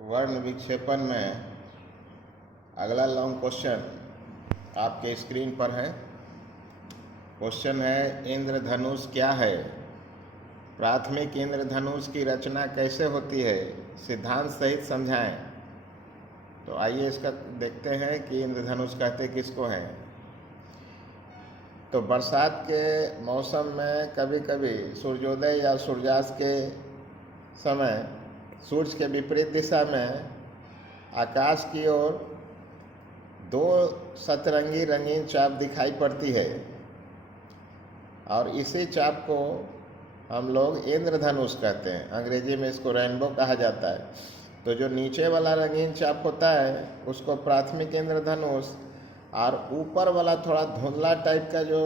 वर्ण विक्षेपण में अगला लॉन्ग क्वेश्चन आपके स्क्रीन पर है। क्वेश्चन है, इंद्रधनुष क्या है? प्राथमिक इंद्रधनुष की रचना कैसे होती है? सिद्धांत सहित समझाएं। तो आइए इसका देखते हैं कि इंद्रधनुष कहते किसको हैं। तो बरसात के मौसम में कभी कभी सूर्योदय या सूर्यास्त के समय सूर्य के विपरीत दिशा में आकाश की ओर दो सतरंगी रंगीन चाप दिखाई पड़ती है और इसी चाप को हम लोग इंद्रधनुष कहते हैं। अंग्रेजी में इसको रेनबो कहा जाता है। तो जो नीचे वाला रंगीन चाप होता है उसको प्राथमिक इंद्रधनुष, और ऊपर वाला थोड़ा धुंधला टाइप का जो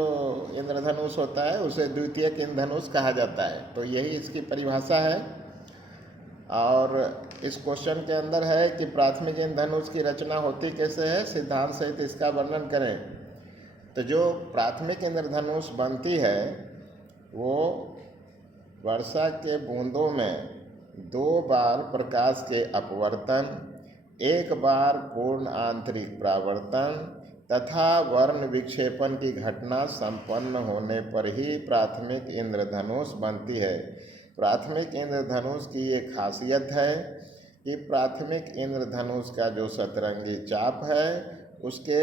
इंद्रधनुष होता है उसे द्वितीयक इंद्रधनुष कहा जाता है। तो यही इसकी परिभाषा है। और इस क्वेश्चन के अंदर है कि प्राथमिक इंद्रधनुष की रचना होती कैसे है, सिद्धांत सहित इसका वर्णन करें। तो जो प्राथमिक इंद्रधनुष बनती है वो वर्षा के बूंदों में 2 बार प्रकाश के अपवर्तन, 1 बार पूर्ण आंतरिक परावर्तन तथा वर्ण विक्षेपण की घटना संपन्न होने पर ही प्राथमिक इंद्रधनुष बनती है। प्राथमिक इंद्रधनुष की ये खासियत है कि प्राथमिक इंद्रधनुष का जो सतरंगी चाप है उसके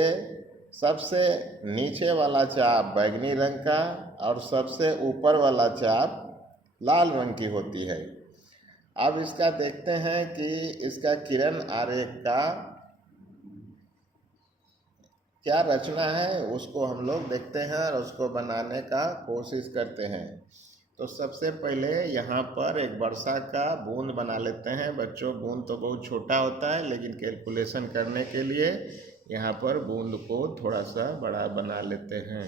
सबसे नीचे वाला चाप बैगनी रंग का और सबसे ऊपर वाला चाप लाल रंग की होती है। अब इसका देखते हैं कि इसका किरण आरेख का क्या रचना है, उसको हम लोग देखते हैं और उसको बनाने का कोशिश करते हैं। तो सबसे पहले यहाँ पर एक वर्षा का बूंद बना लेते हैं। बच्चों, बूंद तो बहुत छोटा होता है लेकिन कैलकुलेशन करने के लिए यहाँ पर बूंद को थोड़ा सा बड़ा बना लेते हैं।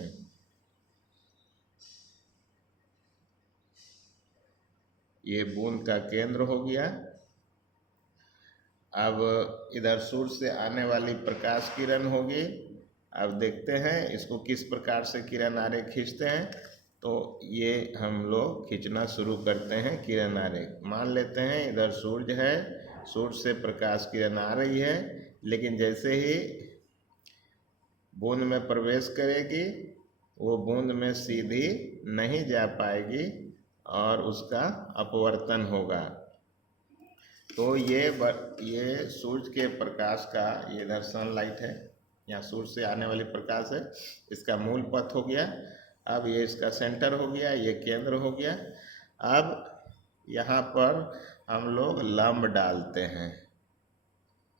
ये बूंद का केंद्र हो गया। अब इधर सूर्य से आने वाली प्रकाश किरण होगी। अब देखते हैं इसको किस प्रकार से किरण आरेख खींचते हैं। तो ये हम लोग खींचना शुरू करते हैं किरण आरेख। मान लेते हैं इधर सूर्य है, सूर्य से प्रकाश किरण आ रही है, लेकिन जैसे ही बूंद में प्रवेश करेगी वो बूंद में सीधी नहीं जा पाएगी और उसका अपवर्तन होगा। तो ये सूर्य के प्रकाश का, ये इधर सनलाइट है, यहाँ सूर्य से आने वाली प्रकाश है, इसका मूल पथ हो गया। अब ये इसका सेंटर हो गया, ये केंद्र हो गया। अब यहाँ पर हम लोग लंब डालते हैं।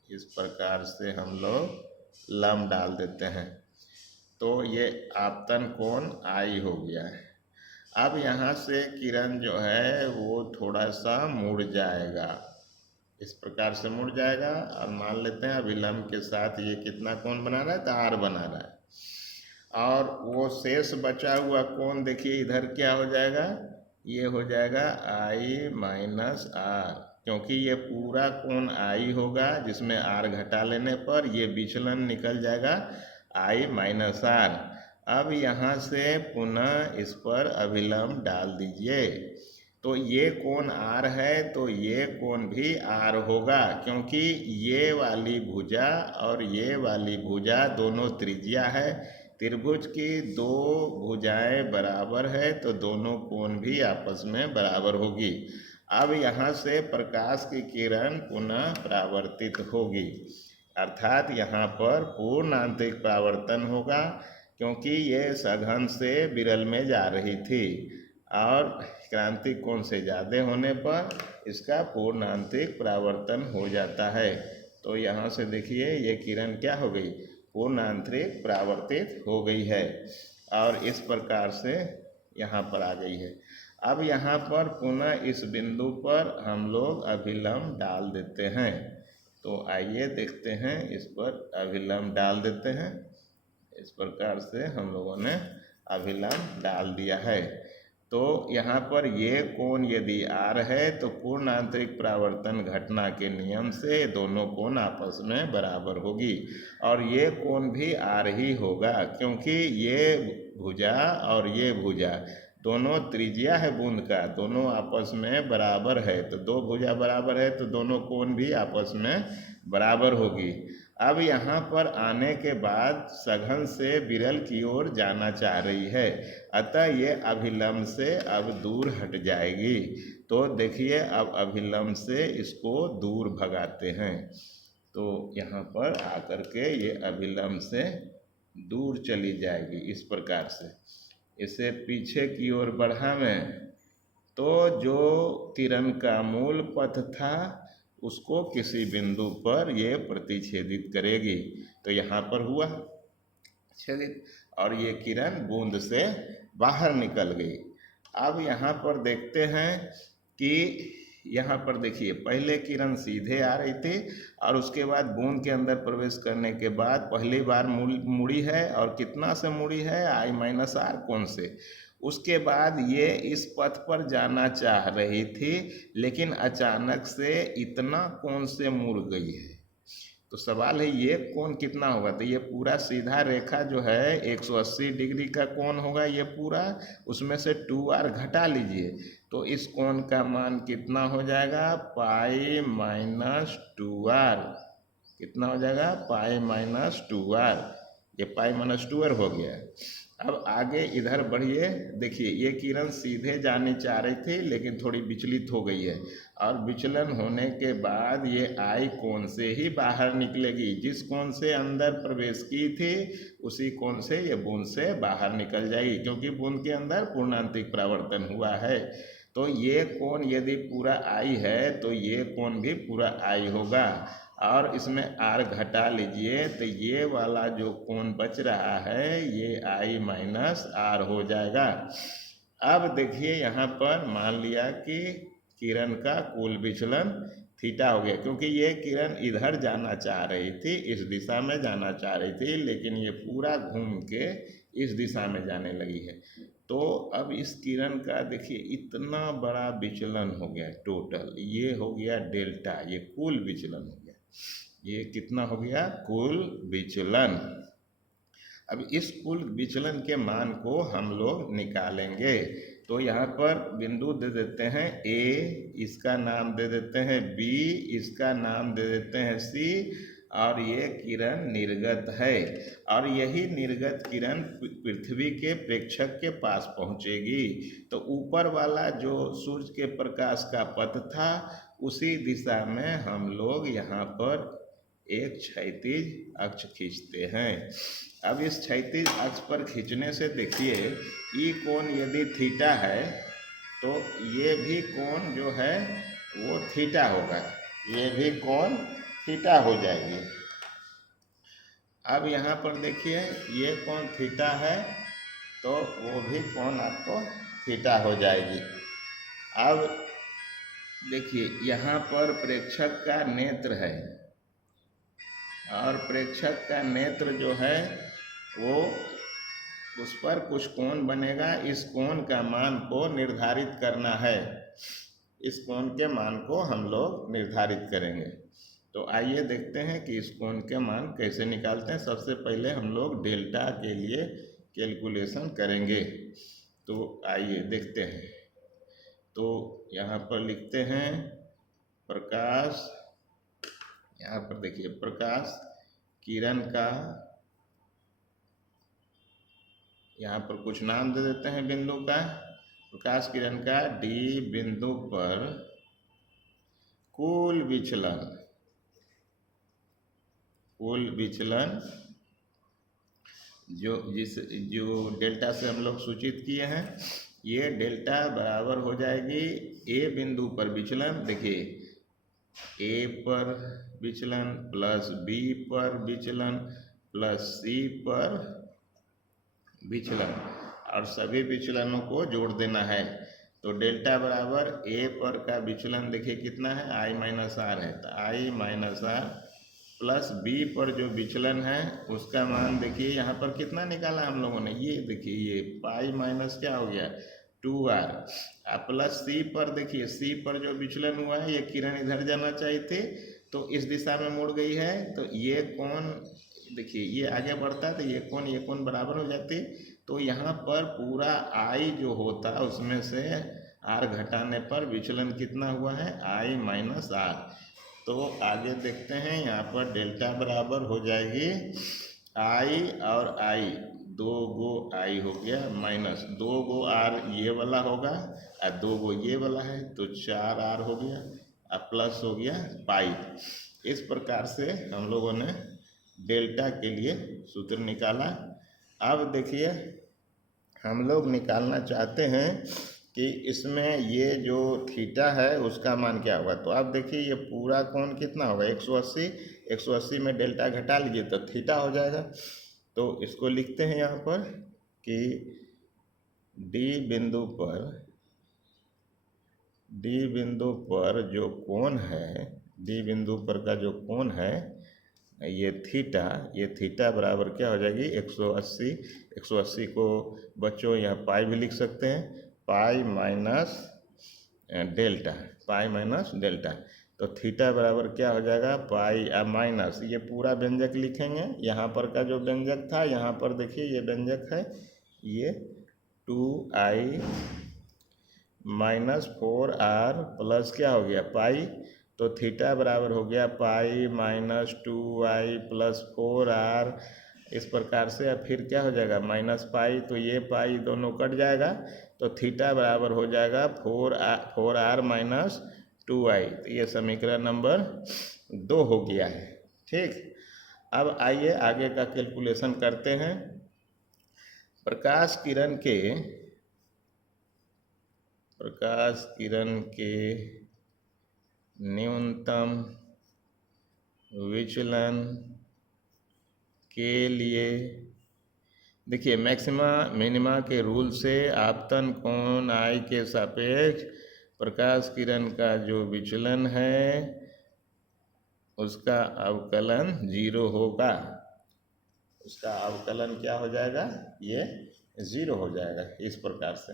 इस प्रकार से हम लोग लंब डाल देते हैं। तो ये आपतन कोण आई हो गया है। अब यहाँ से किरण जो है वो थोड़ा सा मुड़ जाएगा, इस प्रकार से मुड़ जाएगा। और मान लेते हैं अभिलंब के साथ ये कितना कोण बना रहा है, तो आर बना रहा है। और वो शेष बचा हुआ कोण देखिए इधर क्या हो जाएगा, ये हो जाएगा आई माइनस आर, क्योंकि ये पूरा कोण आई होगा जिसमें आर घटा लेने पर ये विचलन निकल जाएगा आई माइनस आर। अब यहाँ से पुनः इस पर अभिलंब डाल दीजिए। तो ये कोण आर है तो ये कोण भी आर होगा, क्योंकि ये वाली भुजा और ये वाली भुजा दोनों त्रिज्या है। त्रिभुज की 2 भुजाएं बराबर है तो दोनों कोण भी आपस में बराबर होगी। अब यहाँ से प्रकाश की किरण पुनः परावर्तित होगी, अर्थात यहाँ पर पूर्ण आंतरिक परावर्तन होगा, क्योंकि ये सघन से विरल में जा रही थी और क्रांतिक कोण से ज़्यादा होने पर इसका पूर्ण आंतरिक परावर्तन हो जाता है। तो यहाँ से देखिए ये किरण क्या हो गई, पूर्ण आंतरिक परावर्तित हो गई है और इस प्रकार से यहाँ पर आ गई है। अब यहाँ पर पुनः इस बिंदु पर हम लोग अभिलंब डाल देते हैं। तो आइए देखते हैं, इस पर अभिलंब डाल देते हैं। इस प्रकार से हम लोगों ने अभिलंब डाल दिया है। तो यहाँ पर ये कोण यदि आर है तो पूर्ण आंतरिक परावर्तन घटना के नियम से दोनों कोण आपस में बराबर होगी, और ये कोण भी आर ही होगा, क्योंकि ये भुजा और ये भुजा दोनों त्रिज्या है बूंद का, दोनों आपस में बराबर है, तो दो भुजा बराबर है तो दोनों कोण भी आपस में बराबर होगी। अब यहाँ पर आने के बाद सघन से विरल की ओर जाना चाह रही है, अतः ये अभिलंब से अब दूर हट जाएगी। तो देखिए अब अभिलंब से इसको दूर भगाते हैं, तो यहाँ पर आकर के ये अभिलंब से दूर चली जाएगी इस प्रकार से। इसे पीछे की ओर बढ़ा मैं तो जो किरण का मूल पथ था उसको किसी बिंदु पर ये प्रतिच्छेदित करेगी, तो यहाँ पर हुआ छेदित और ये किरण बूंद से बाहर निकल गई। अब यहाँ पर देखते हैं कि यहाँ पर देखिए पहले किरण सीधे आ रही थी और उसके बाद बूंद के अंदर प्रवेश करने के बाद पहली बार मुड़ी है, और कितना से मुड़ी है, I-R कोण से। उसके बाद ये इस पथ पर जाना चाह रही थी लेकिन अचानक से इतना कोण से मुड़ गई है, तो सवाल है ये कोण कितना होगा। तो ये पूरा सीधा रेखा जो है 180 डिग्री का कोण होगा ये पूरा, उसमें से 2r घटा लीजिए तो इस कोण का मान कितना हो जाएगा, π-2r। कितना हो जाएगा, π-2r। ये π-2r हो गया। अब आगे इधर बढ़िए, देखिए ये किरण सीधे जानी चाह रही थी लेकिन थोड़ी विचलित हो गई है, और विचलन होने के बाद ये I कोण से ही बाहर निकलेगी। जिस कोण से अंदर प्रवेश की थी उसी कोण से ये बूंद से बाहर निकल जाएगी, क्योंकि बूंद के अंदर पूर्णांतिक परावर्तन हुआ है। तो ये कोण यदि पूरा I है तो ये कोण भी पूरा I होगा, और इसमें r घटा लीजिए तो ये वाला जो कोण बच रहा है ये I-R हो जाएगा। अब देखिए यहाँ पर मान लिया कि किरण का कुल विचलन थीटा हो गया, क्योंकि ये किरण इधर जाना चाह रही थी, इस दिशा में जाना चाह रही थी, लेकिन ये पूरा घूम के इस दिशा में जाने लगी है। तो अब इस किरण का देखिए इतना बड़ा विचलन हो गया टोटल, ये हो गया डेल्टा, ये कुल विचलन हो गया। ये कितना हो गया, कुल विचलन। अब इस कुल विचलन के मान को हम लोग निकालेंगे, तो यहाँ पर बिंदु दे देते हैं A, इसका नाम दे देते हैं B, इसका नाम दे देते हैं C, और ये किरण निर्गत है, और यही निर्गत किरण पृथ्वी के प्रेक्षक के पास पहुँचेगी। तो ऊपर वाला जो सूर्य के प्रकाश का पथ था उसी दिशा में हम लोग यहाँ पर एक क्षैतिज अक्ष खींचते हैं। अब इस क्षैतिज अक्ष पर खींचने से देखिए ये कोण यदि थीटा है तो ये भी कोण जो है वो थीटा होगा, ये भी कोण थीटा हो जाएगी। अब यहाँ पर देखिए ये कोण थीटा है तो वो भी कोण आपको थीटा हो जाएगी। अब देखिए यहाँ पर प्रेक्षक का नेत्र है, और प्रेक्षक का नेत्र जो है वो उस पर कुछ कोण बनेगा, इस कोण का मान को निर्धारित करना है, इस कोण के मान को हम लोग निर्धारित करेंगे। तो आइए देखते हैं कि इस कोण के मान कैसे निकालते हैं। सबसे पहले हम लोग डेल्टा के लिए कैलकुलेशन करेंगे, तो आइए देखते हैं। तो यहाँ पर लिखते हैं प्रकाश, यहाँ पर देखिए प्रकाश किरण का, यहाँ पर कुछ नाम दे देते हैं बिंदु का। प्रकाश किरण का D बिंदु पर कुल विचलन जो डेल्टा से हम लोग सूचित किए हैं, ये डेल्टा बराबर हो जाएगी A बिंदु पर विचलन, देखिए A पर विचलन प्लस B पर विचलन प्लस C पर विचलन, और सभी विचलनों को जोड़ देना है। तो डेल्टा बराबर A पर का विचलन देखिए कितना है, I-R है, तो I-R प्लस B पर जो विचलन है उसका मान देखिए यहाँ पर कितना निकाला हम लोगों ने, ये देखिए ये पाई माइनस क्या हो गया 2r, प्लस C पर देखिए C पर जो विचलन हुआ है, ये किरण इधर जाना चाहिए थे तो इस दिशा में मुड़ गई है, तो ये कोण देखिए ये आगे बढ़ता है तो ये कोण बराबर हो जाती, तो यहाँ पर पूरा आई जो होता है उसमें से आर घटाने पर विचलन कितना हुआ है, आई माइनस आर। तो आगे देखते हैं, यहाँ पर डेल्टा बराबर हो जाएगी आई और आई, 2 गो आई हो गया माइनस 2 गो आर ये वाला होगा और 2 गो ये वाला है, तो 4 आर हो गया और प्लस हो गया पाई। इस प्रकार से हम लोगों ने डेल्टा के लिए सूत्र निकाला। अब देखिए हम लोग निकालना चाहते हैं कि इसमें ये जो थीटा है उसका मान क्या होगा। तो आप देखिए ये पूरा कोण कितना होगा, 180, 180 में डेल्टा घटा लीजिए तो थीटा हो जाएगा। तो इसको लिखते हैं यहाँ पर कि डी बिंदु पर जो कोण है, डी बिंदु पर का जो कोण है ये थीटा बराबर क्या हो जाएगी, 180। 180 को बच्चों यहाँ पाई भी लिख सकते हैं, पाई माइनस डेल्टा। तो थीटा बराबर क्या हो जाएगा, पाई माइनस ये पूरा व्यंजक लिखेंगे। यहाँ पर का जो व्यंजक था, यहाँ पर देखिए ये व्यंजक है, ये 2i माइनस 4r प्लस क्या हो गया पाई। तो थीटा बराबर हो गया pi minus 2i plus 4r। इस प्रकार से अब फिर क्या हो जाएगा माइनस पाई, तो ये पाई दोनों कट जाएगा, तो थीटा बराबर हो जाएगा 4r माइनस 2i। तो ये समीकरण नंबर 2 हो गया है। ठीक, अब आइए आगे का कैलकुलेशन करते हैं। प्रकाश किरण के न्यूनतम विचलन के लिए देखिए मैक्सिमा मिनिमा के रूल से आपतन कोण आई के सापेक्ष प्रकाश किरण का जो विचलन है उसका अवकलन 0 होगा। उसका अवकलन क्या हो जाएगा, ये 0 हो जाएगा इस प्रकार से।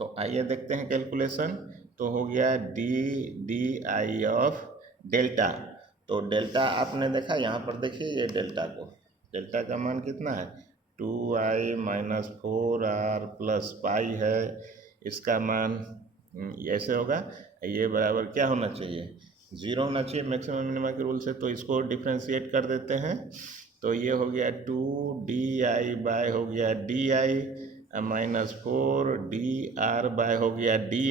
तो आइए देखते हैं कैलकुलेशन। तो हो गया डी आई ऑफ डेल्टा। तो डेल्टा आपने देखा, यहाँ पर देखिए ये डेल्टा का मान कितना है, 2i minus 4r plus pi है। इसका मान ऐसे होगा, ये बराबर क्या होना चाहिए, 0 होना चाहिए मैक्सिमम मिनिमम के रूल से। तो इसको डिफ्रेंशिएट कर देते हैं, तो ये हो गया 2di बाय हो गया di माइनस 4dr बाय हो गया di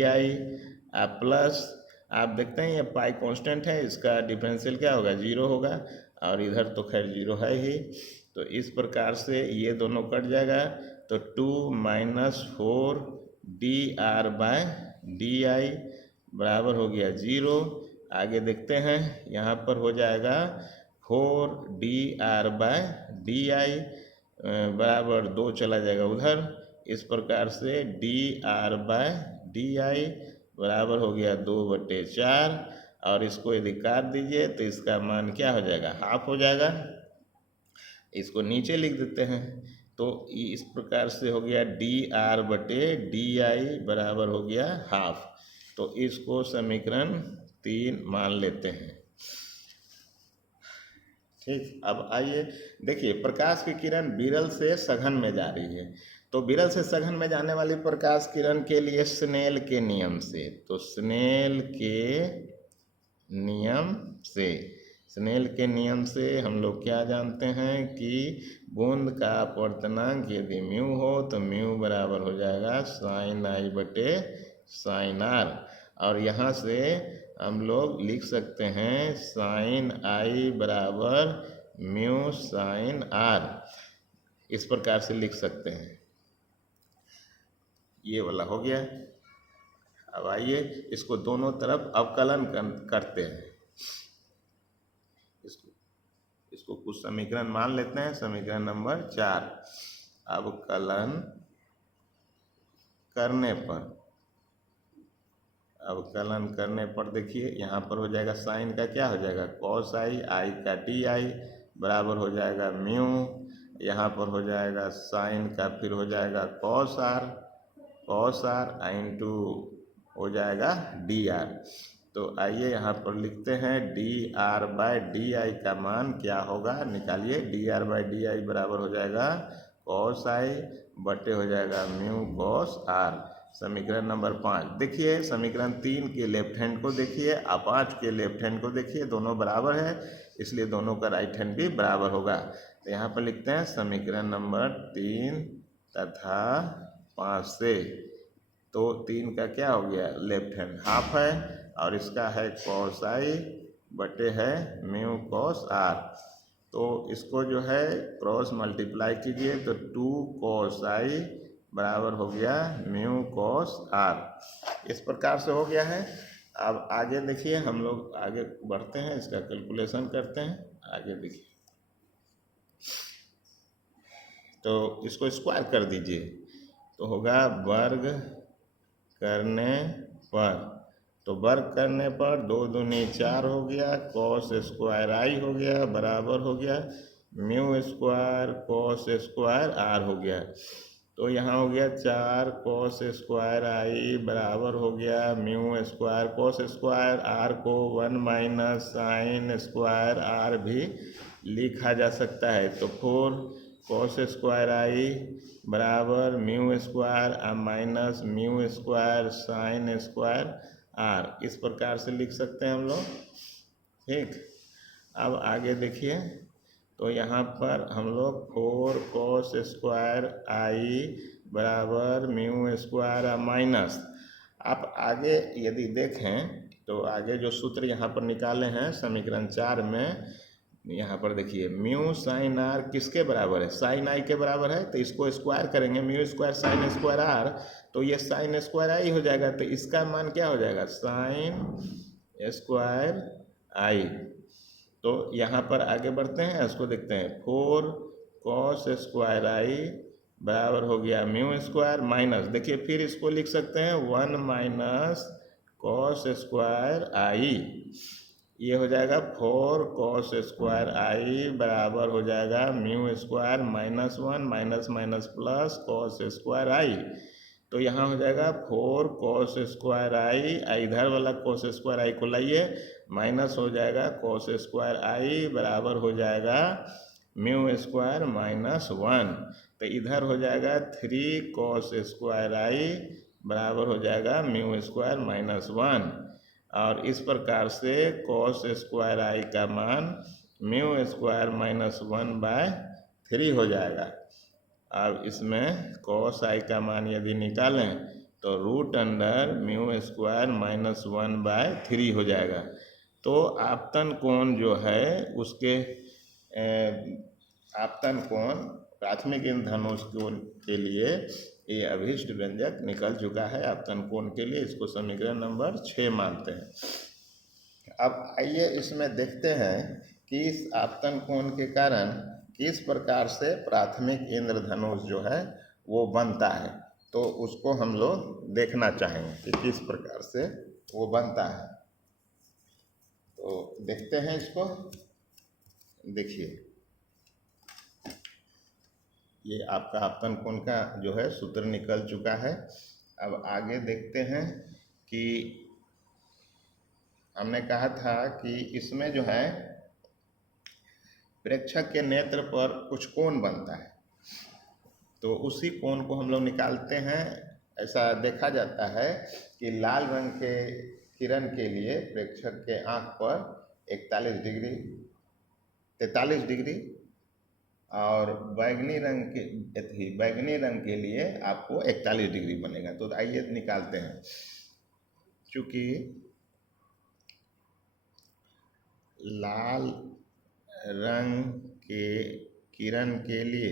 प्लस आप देखते हैं ये पाई कांस्टेंट है, इसका डिफरेंशियल क्या होगा 0 होगा, और इधर तो खैर 0 है ही। तो इस प्रकार से ये दोनों कट जाएगा, तो 2 माइनस 4dr बाय di बराबर हो गया 0। आगे देखते हैं, यहाँ पर हो जाएगा 4dr बाय di बराबर 2 चला जाएगा उधर। इस प्रकार से dr बाय di बराबर हो गया 2/4, और इसको यदि काट दीजिए तो इसका मान क्या हो जाएगा, हाफ हो जाएगा। इसको नीचे लिख देते हैं, तो इस प्रकार से हो गया dr/di बराबर हो गया हाफ। तो इसको समीकरण 3 मान लेते हैं। ठीक, अब आइए देखिए प्रकाश की किरण विरल से सघन में जा रही है। तो विरल से सघन में जाने वाली प्रकाश किरण के लिए स्नेल के नियम से, तो स्नेल के नियम से हम लोग क्या जानते हैं कि बूंद का अपवर्तनांक यदि म्यू हो तो म्यू बराबर हो जाएगा साइन आई बटे साइन आर। और यहाँ से हम लोग लिख सकते हैं साइन आई बराबर म्यू साइन आर, इस प्रकार से लिख सकते हैं। ये वाला हो गया। अब आइए इसको दोनों तरफ अवकलन करते हैं। इसको कुछ समीकरण मान लेते हैं। समीकरण नंबर 4, अवकलन करने पर देखिए यहाँ पर हो जाएगा साइन का क्या हो जाएगा कॉस आई, आई का डी आई बराबर हो जाएगा म्यू। यहाँ पर हो जाएगा साइन का फिर हो जाएगा कॉस आर इंटू हो जाएगा डी आर। तो आइए यहाँ पर लिखते हैं D R by D I का मान क्या होगा, निकालिए। D R by D I बराबर हो जाएगा कॉस आई बटे हो जाएगा म्यू कॉस आर। समीकरण नंबर 5 देखिए, समीकरण 3 के लेफ्ट हैंड को देखिए, आप 5 के लेफ्ट हैंड को देखिए, दोनों बराबर है, इसलिए दोनों का राइट हैंड भी बराबर होगा। तो यहाँ पर लिखते हैं समीकरण नंबर 3 तथा 5 से, तो 3 का क्या हो गया, लेफ्ट हैंड हाफ है, और इसका है कॉस आई बटे है म्यू कॉस आर। तो इसको जो है क्रॉस मल्टीप्लाई कीजिए, तो 2 कॉस आई बराबर हो गया म्यू कॉस आर। इस प्रकार से हो गया है। अब आगे देखिए, हम लोग आगे बढ़ते हैं, इसका कैलकुलेशन करते हैं। आगे देखिए, तो इसको स्क्वायर कर दीजिए, तो होगा वर्ग करने पर, तो वर्ग करने पर 2 दूनी 4 हो गया, कॉस स्क्वायर आई हो गया बराबर हो गया mu square cos square R हो गया। तो यहाँ हो गया 4 कॉस स्क्वायर आई बराबर हो गया mu square cos square R को 1 माइनस साइन स्क्वायर आर भी लिखा जा सकता है। तो 4 कॉस स्क्वायर आई बराबर mu square minus mu square sine square R, इस प्रकार से लिख सकते हैं हम लोग। ठीक, अब आगे देखिए, तो यहाँ पर हम लोग 4 कॉस स्क्वायर आई बराबर म्यू स्क्वायर माइनस, आप आगे यदि देखें तो आगे जो सूत्र यहाँ पर निकाले हैं समीकरण 4 में, यहाँ पर देखिए म्यू साइन आर किसके बराबर है, साइन आई के बराबर है, तो इसको स्क्वायर करेंगे mu square sine square R, तो ये साइन स्क्वायर आई हो जाएगा, तो इसका मान क्या हो जाएगा, साइन स्क्वायर आई। तो यहाँ पर आगे बढ़ते हैं, इसको देखते हैं, 4 कॉस स्क्वायर आई बराबर हो गया म्यू स्क्वायर माइनस, देखिए फिर इसको लिख सकते हैं 1 माइनस कॉस स्क्वायर आई, ये हो जाएगा 4 कॉस स्क्वायर आई बराबर हो जाएगा mu square minus 1 minus minus plus cos square I. तो यहाँ हो जाएगा 4 कॉस स्क्वायर आई, इधर वाला कॉस स्क्वायर आई को लाइए, माइनस हो जाएगा कॉस स्क्वायर आई बराबर हो जाएगा म्यू स्क्वायर माइनस 1, तो इधर हो जाएगा 3 कॉस स्क्वायर आई बराबर हो जाएगा म्यू स्क्वायर माइनस 1, और इस प्रकार से कॉस स्क्वायर आई का मान म्यू स्क्वायर माइनस 1/3 हो जाएगा। अब इसमें कॉस आई का मान यदि निकालें तो root under mu square minus 1/3 हो जाएगा। तो आपतन कोण जो है उसके आपतन कोण प्राथमिक इंद्रधनुष के लिए ये अभीष्ट व्यंजक निकल चुका है आपतन कोण के लिए, इसको समीकरण नंबर 6 मानते हैं। अब आइए इसमें देखते हैं कि इस आपतन कोण के कारण किस प्रकार से प्राथमिक इंद्रधनुष जो है वो बनता है, तो उसको हम लोग देखना चाहेंगे कि किस प्रकार से वो बनता है। तो देखते हैं इसको, देखिए ये आपका आपतन कोण का जो है सूत्र निकल चुका है। अब आगे देखते हैं कि हमने कहा था कि इसमें जो है प्रेक्षक के नेत्र पर कुछ कोण बनता है, तो उसी कोण को हम लोग निकालते हैं। ऐसा देखा जाता है कि लाल रंग के किरण के लिए प्रेक्षक के आँख पर 41 डिग्री 43 डिग्री और बैगनी रंग के लिए आपको 41 डिग्री बनेगा। तो आइए निकालते हैं। चूँकि लाल रंग के किरण के लिए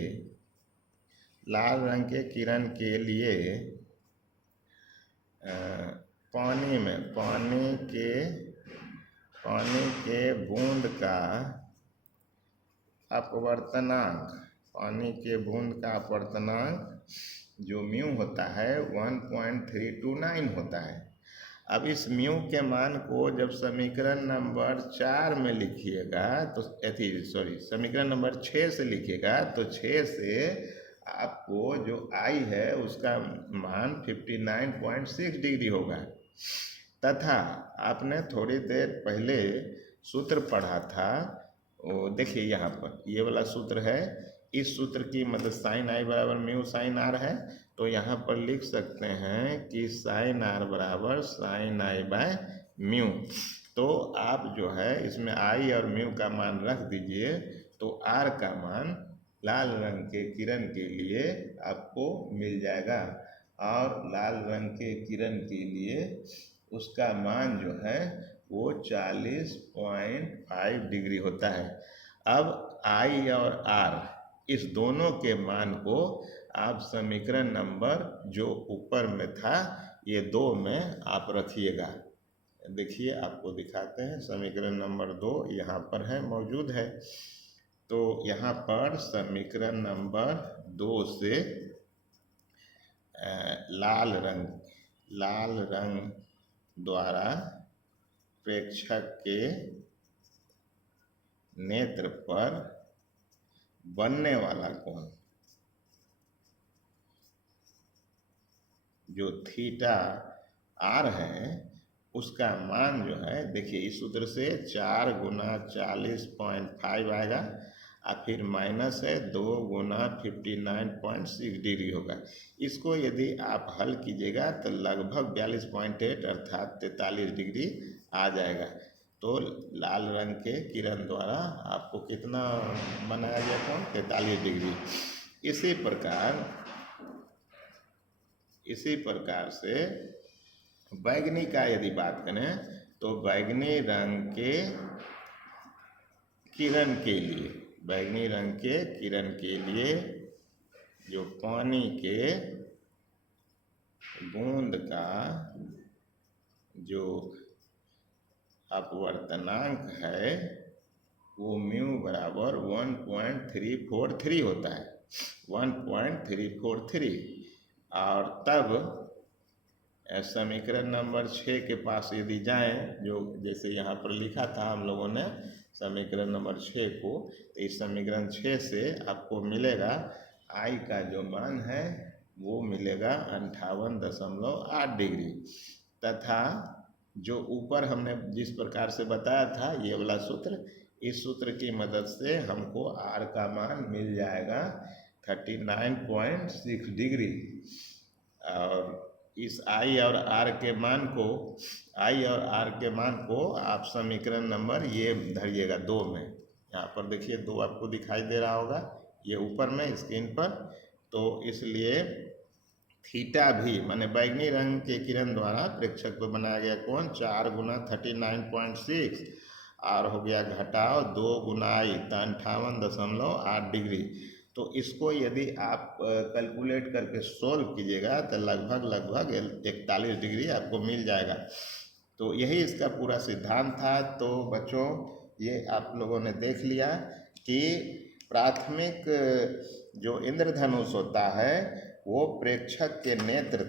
पानी के बूंद का अपवर्तनांक जो म्यू होता है 1.329 होता है। अब इस म्यू के मान को जब समीकरण नंबर 4 में लिखिएगा तो समीकरण नंबर 6 से लिखिएगा, तो 6 से आपको जो आई है उसका मान 59.6 डिग्री होगा। तथा आपने थोड़ी देर पहले सूत्र पढ़ा था, वो देखिए यहाँ पर ये वाला सूत्र है, इस सूत्र की मदद साइन आई बराबर म्यू साइन आर है, तो यहाँ पर लिख सकते हैं कि साइन आर बराबर साइन आई बाय म्यू। तो आप जो है इसमें आई और म्यू का मान रख दीजिए, तो आर का मान लाल रंग के किरण के लिए आपको मिल जाएगा, और लाल रंग के किरण के लिए उसका मान जो है वो 40.5 डिग्री होता है। अब आई और आर इस दोनों के मान को आप समीकरण नंबर जो ऊपर में था ये 2 में आप रखिएगा। देखिए आपको दिखाते हैं, समीकरण नंबर 2 यहाँ पर है, मौजूद है। तो यहाँ पर समीकरण नंबर 2 से लाल रंग द्वारा प्रेक्षक के नेत्र पर बनने वाला कोण जो थीटा आर है उसका मान जो है, देखिए इस सूत्र से 4 गुना 40.5 आएगा, और फिर माइनस है 2 गुना 59.6 डिग्री होगा। इसको यदि आप हल कीजिएगा तो लगभग 42.8 अर्थात 43 डिग्री आ जाएगा। तो लाल रंग के किरण द्वारा आपको कितना बनाया गया था? 43 डिग्री। इसी प्रकार से बैगनी का यदि बात करें तो बैगनी रंग के किरण के लिए जो पानी के बूंद का जो अपवर्तनांक है वो म्यू बराबर 1.343 होता है, 1.343। और तब समीकरण नंबर 6 के पास यदि जाएं, जो जैसे यहाँ पर लिखा था हम लोगों ने समीकरण नंबर 6 को, तो इस समीकरण 6 से आपको मिलेगा आई का जो मान है वो मिलेगा 58.8 डिग्री, तथा जो ऊपर हमने जिस प्रकार से बताया था ये वाला सूत्र, इस सूत्र की मदद से हमको आर का मान मिल जाएगा 39.6 डिग्री। और इस आई और आर के मान को आप समीकरण नंबर ये धरिएगा 2 में। यहाँ पर देखिए 2 आपको दिखाई दे रहा होगा ये ऊपर में स्क्रीन पर। तो इसलिए थीटा भी माने बैगनी रंग के किरण द्वारा प्रेक्षक पर बनाया गया कोण 4 गुना 39.6 और हो गया घटाव 2 गुना 58.8 डिग्री। तो इसको यदि आप कैलकुलेट करके सोल्व कीजिएगा तो लगभग 41 डिग्री आपको मिल जाएगा। तो यही इसका पूरा सिद्धांत था। तो बच्चों ये आप लोगों ने देख लिया कि प्राथमिक जो इंद्रधनुष होता है वो प्रेक्षक के नेत्र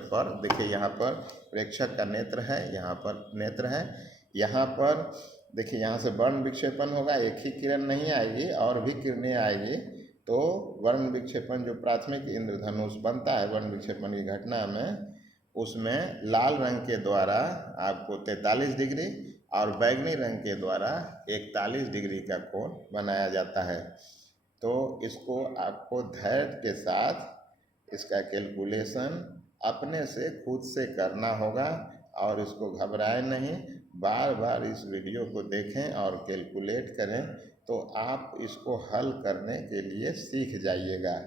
पर, देखिए यहाँ पर प्रेक्षक का नेत्र है, यहाँ पर नेत्र है, यहाँ पर देखिए यहाँ से वर्ण विक्षेपण होगा, एक ही किरण नहीं आएगी और भी किरणें आएगी। तो वर्ण विक्षेपण जो प्राथमिक इंद्रधनुष बनता है वर्ण विक्षेपण की घटना में, उसमें लाल रंग के द्वारा आपको 43 डिग्री और बैगनी रंग के द्वारा 41 डिग्री का कोण बनाया जाता है। तो इसको आपको धैर्य के साथ इसका कैलकुलेशन अपने से खुद से करना होगा और इसको घबराए नहीं, बार बार इस वीडियो को देखें और कैलकुलेट करें तो आप इसको हल करने के लिए सीख जाइएगा।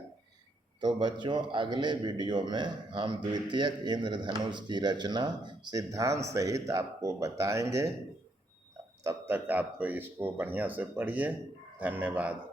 तो बच्चों अगले वीडियो में हम द्वितीयक इंद्रधनुष की रचना सिद्धांत सहित आपको बताएंगे। तब तक आप इसको बढ़िया से पढ़िए। धन्यवाद।